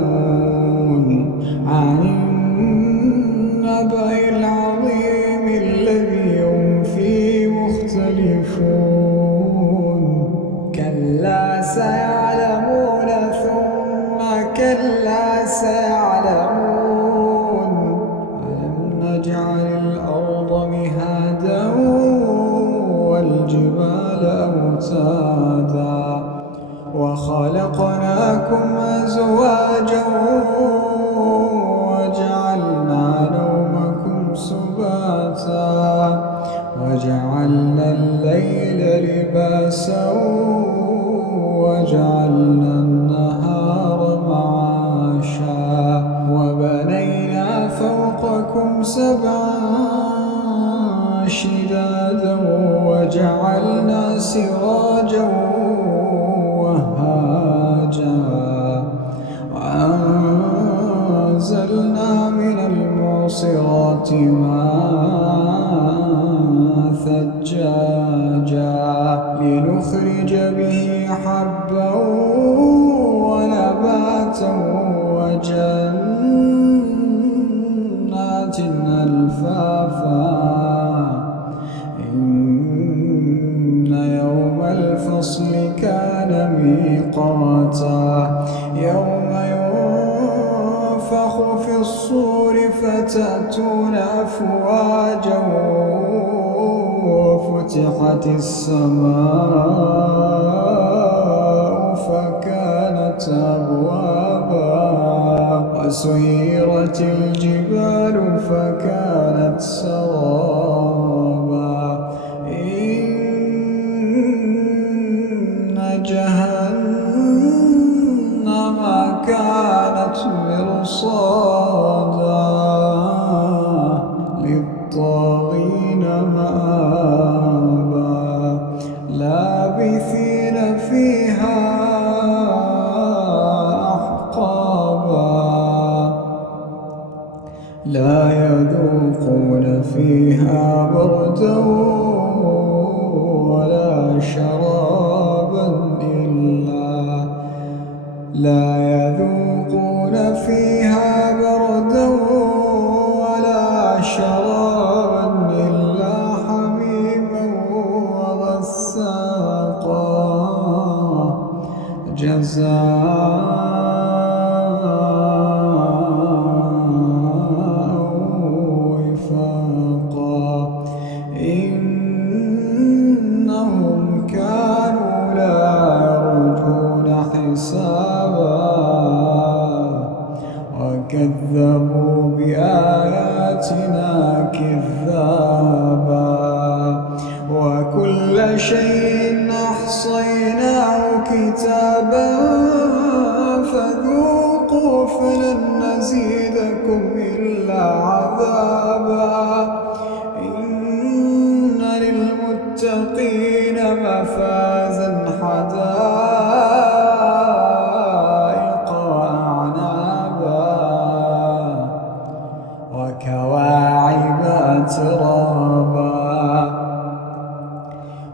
يتساءلون عن النبأ العظيم الذي هم فيه مختلفون كلا سيعلمون ثم كلا سيعلمون ألم نجعل الأرض مهادا والجبال أوتادا وخلقناكم أزواجا وجعلنا نومكم سباتا وجعلنا الليل لباسا وجعلنا النهار معاشا وبنينا فوقكم سبعا شدادا وجعلنا سراجا وهاجا وأنزلنا من المعصرات ماء ثجاجا لنخرج به حبا ونباتا وجنات ألفافا إن يوم الفصل كان ميقاتا يوم ينفخ في الصور فتأتون أفواجا وفتحت السماء فكانت أبوابا وسيرت الجبال فكانت سرابا إن جهنم كانت مرصادا للطاغين مآبا لابثين فيها أحقابا لا يذوقون فيها بردا ولا شرابا لا يذوقون فيها بردا ولا شرابا إلا حميما وغساقا جزاء وفاقا إنهم كانوا لا يرجون حسابا وكذبوا بآياتنا كذابا وكل شيء أحصيناه كتابا فذوقوا فلن نزيدكم إلا عذابا إن للمتقين مفازا حدائق وأعنابا وكواعب أترابا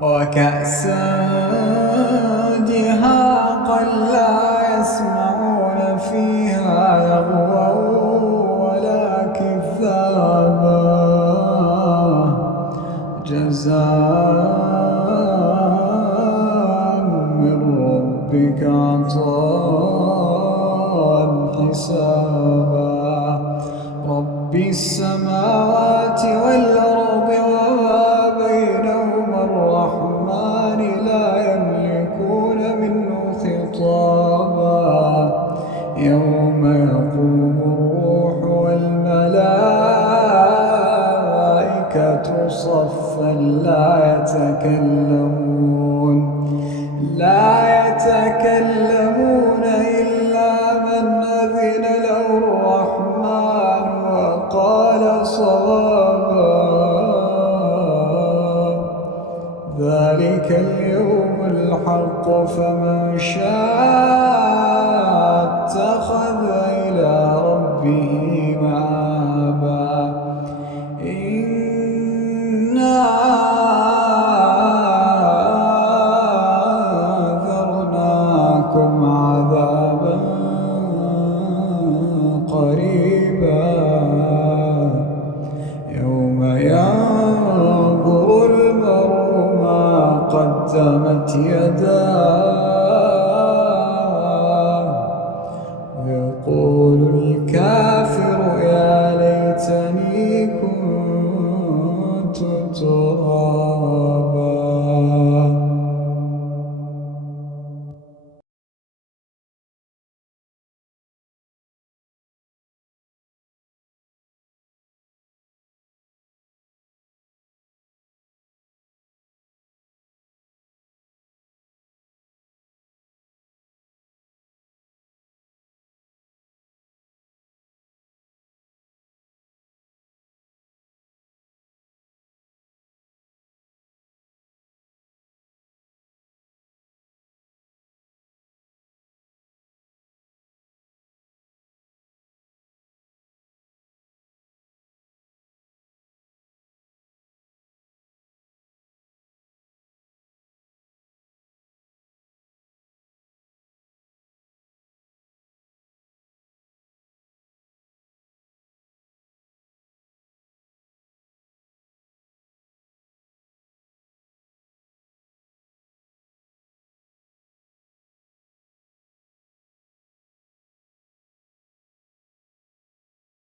وكأسا دهاقا لا يسمعون فيها لغوا ولا كذابا جزاء من ربك عطاء حسابا رب السماوات والأرض وما بينهما الرحمن لا يملكون منه خطابا يوم يقوم الروح والملائكة صفا لا يتكلمون إلا من أذن له الرحمن وقال صوابا ذلك اليوم الحق فمن شاء اتخذ إلى ربه مآبا